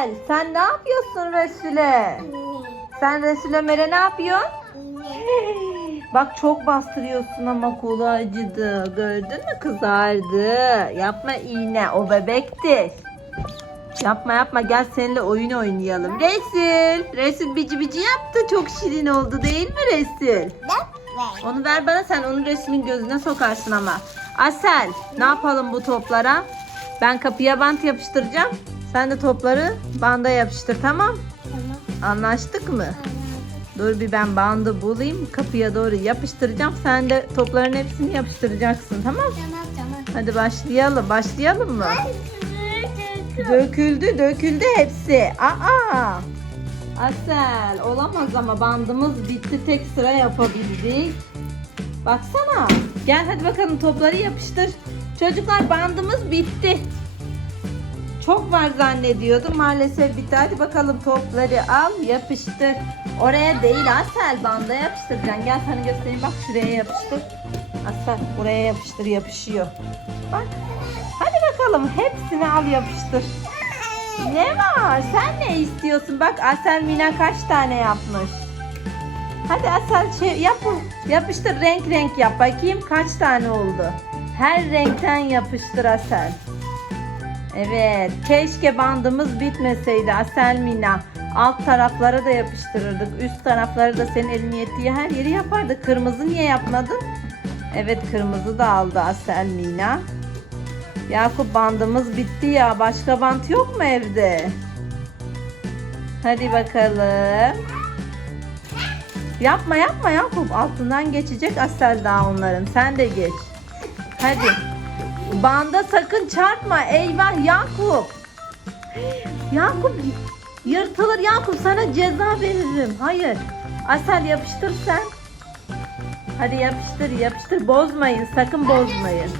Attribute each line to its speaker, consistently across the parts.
Speaker 1: Asel sen ne yapıyorsun Resul'e? Sen Resul Ömer'e ne yapıyorsun? Bak çok bastırıyorsun ama kolu acıdı. Gördün mü kızardı. Yapma iğne o bebektir. Yapma yapma gel seninle oyun oynayalım. Resul. Resul bici bici yaptı. Çok şirin oldu değil mi Resul? Onu ver bana sen onun resmin gözüne sokarsın ama. Asel ne yapalım bu toplara? Ben kapıya bant yapıştıracağım. Sen de topları banda yapıştır tamam? Anlaştık mı? Dur bir ben bandı bulayım. Kapıya doğru yapıştıracağım. Sen de topların hepsini yapıştıracaksın tamam? Hadi başlayalım. Başlayalım mı? Döküldü, döküldü hepsi. Aa! Asel, olamaz ama bandımız bitti. Tek sıra yapabildik. Baksana. Gel hadi bakalım topları yapıştır. Çocuklar bandımız bitti. Çok var zannediyordum. Maalesef bitti. Hadi bakalım topları al yapıştır. Oraya değil Asel banda yapıştıracaksın. Gel sana göstereyim. Bak şuraya yapıştır. Asel buraya yapıştır yapışıyor. Bak. Hadi bakalım hepsini al yapıştır. Ne var? Sen ne istiyorsun? Bak Asel Mina kaç tane yapmış. Hadi Asel şey yap. Yapıştır renk renk yap. Bakayım kaç tane oldu. Her renkten yapıştır Asel. Evet. Keşke bandımız bitmeseydi Asel Mina. Alt taraflara da yapıştırırdık. Üst tarafları da senin elin yettiği her yeri yapardık. Kırmızı niye yapmadın? Evet kırmızı da aldı Asel Mina. Yakup bandımız bitti ya. Başka bant yok mu evde? Hadi bakalım. Yapma yapma Yakup. Altından geçecek Asel daha onların. Sen de geç. Hadi. Banda sakın çarpma. Eyvah Yakup. Yakup yırtılır Yakup sana ceza veririm. Hayır. Asel yapıştır sen. Hadi yapıştır yapıştır. Bozmayın. Sakın bozmayın.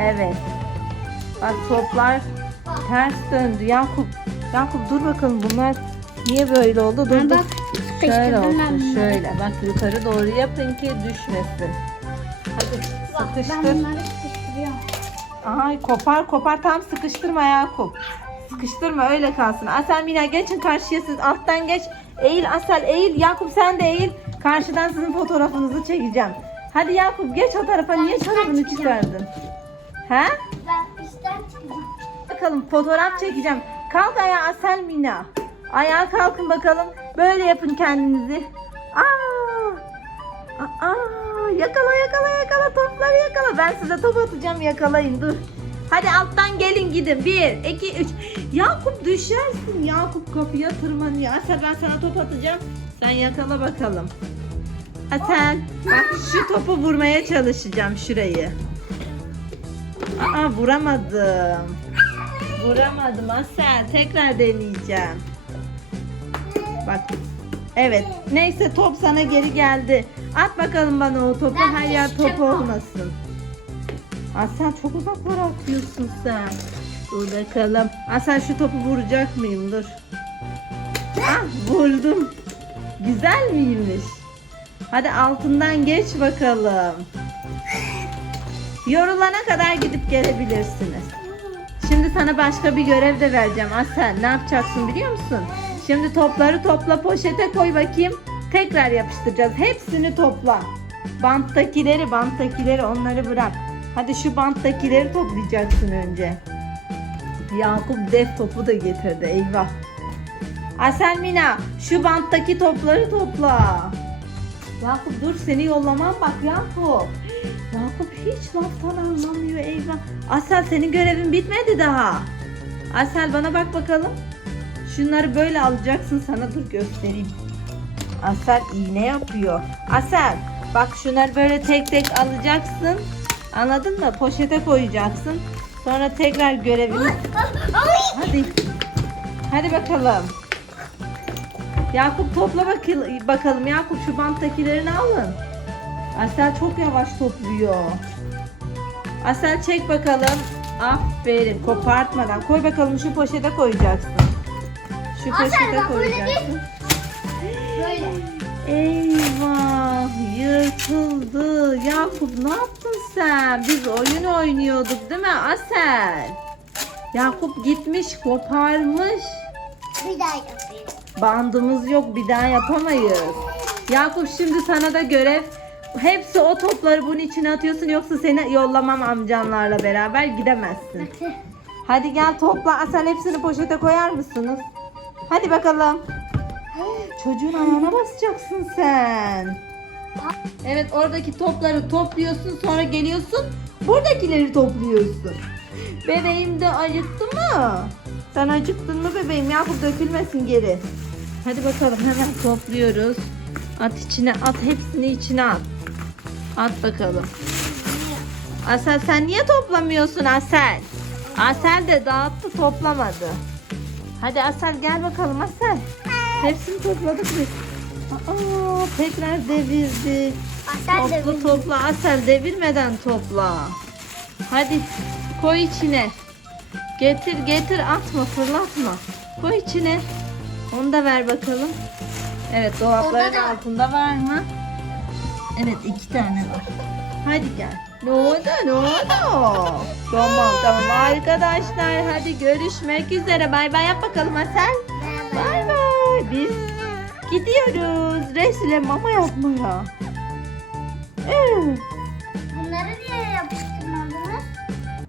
Speaker 1: Evet. Bak toplar ters döndü. Yakup, Yakup dur bakalım bunlar niye böyle oldu? Dur
Speaker 2: bak,
Speaker 1: Şöyle olsun. Şöyle. Bak yukarı doğru yapın ki düşmesin. Hadi sıkıştır.
Speaker 2: Sıkıştırıyorum.
Speaker 1: Aha kopar kopar tam sıkıştırma Yakup. Sıkıştırma öyle kalsın. Asel Mina geçin karşıya siz alttan geç. Eğil Asel eğil. Yakup sen de eğil. Karşıdan sizin fotoğrafınızı çekeceğim. Hadi Yakup geç o tarafa. Niye çorabını çıkardın? He?
Speaker 2: Ben işten çıkacağım.
Speaker 1: Bakalım fotoğraf çekeceğim. Kalk ayağa Asel Mina. Ayağa kalkın bakalım. Böyle yapın kendinizi. Aa! Aa! Yakala yakala yakala topları yakala. Ben size top atacağım yakalayın dur. Hadi alttan gelin gidin. Bir, iki, üç. Yakup düşersin. Yakup kapıya tırmanıyor. Asel ben sana top atacağım. Sen yakala bakalım. Asel bak şu topu vurmaya çalışacağım şurayı. Aa vuramadım. Vuramadım Asel. Tekrar deneyeceğim. Bak. Evet. Neyse top sana geri geldi. At bakalım bana o topu.
Speaker 2: Ben
Speaker 1: Her yer top olmasın. Asel çok uzaklara atıyorsun sen. Dur bakalım. Asel şu topu vuracak mıyım? Dur. Ah vurdum. Güzel miymiş? Hadi altından geç bakalım. Yorulana kadar gidip gelebilirsiniz. Şimdi sana başka bir görev de vereceğim Asel. Ne yapacaksın biliyor musun? Şimdi topları topla poşete koy bakayım. Tekrar yapıştıracağız. Hepsini topla. Banttakileri, banttakileri onları bırak. Hadi şu banttakileri toplayacaksın önce. Yakup dev topu da getirdi. Eyvah. Asel Mina şu banttaki topları topla. Yakup dur seni yollamam bak Yakup. Yakup hiç laftan anlamıyor eyvah. Asel senin görevin bitmedi daha. Asel bana bak bakalım. Şunları böyle alacaksın sana dur göstereyim. Asel iğne yapıyor. Asel bak şunları böyle tek tek alacaksın. Anladın mı? Poşete koyacaksın. Sonra tekrar görevini... Hadi. Hadi bakalım. Yakup topla bakıl- bakalım. Yakup şu banttakilerini alın. Asel çok yavaş topluyor. Asel çek bakalım. Aferin. Kopartmadan. Koy bakalım şu poşete koyacaksın.
Speaker 2: Bak, böyle
Speaker 1: koyacaksın.
Speaker 2: Böyle.
Speaker 1: Eyvah yırtıldı. Yakup ne yaptın sen? Biz oyun oynuyorduk değil mi Asel? Yakup gitmiş koparmış.
Speaker 2: Bir daha yapayım.
Speaker 1: Bandımız yok bir daha yapamayız. Yakup şimdi sana da görev. Hepsi o topları bunun içine atıyorsun yoksa seni yollamam amcanlarla beraber gidemezsin. Hadi gel topla. Asel hepsini poşete koyar mısınız? Hadi bakalım. Çocuğun ayağına basacaksın sen. Evet oradaki topları topluyorsun sonra geliyorsun buradakileri topluyorsun. Bebeğim de acıktı mı? Sen acıktın mı bebeğim? Yakup dökülmesin geri. Hadi bakalım hemen topluyoruz. At içine at hepsini içine at. At bakalım. Asel sen niye toplamıyorsun Asel? Asel de dağıttı toplamadı. Hadi Asel gel bakalım Asel. Hepsini topladık biz. Aa, tekrar devirdi.
Speaker 2: Asel
Speaker 1: Topla topla Asel devirmeden topla. Hadi koy içine. Getir getir atma fırlatma. Koy içine. Onu da ver bakalım. Evet dolapların altında var mı? Evet iki tane var. Hadi gel. Ne oldu ne oldu? Tamam tamam arkadaşlar hadi görüşmek üzere. Bay bay yap bakalım Asel. Bay bay. Biz gidiyoruz. Resile mama yapmaya. Evet.
Speaker 2: Bunları niye yapıştırmadın?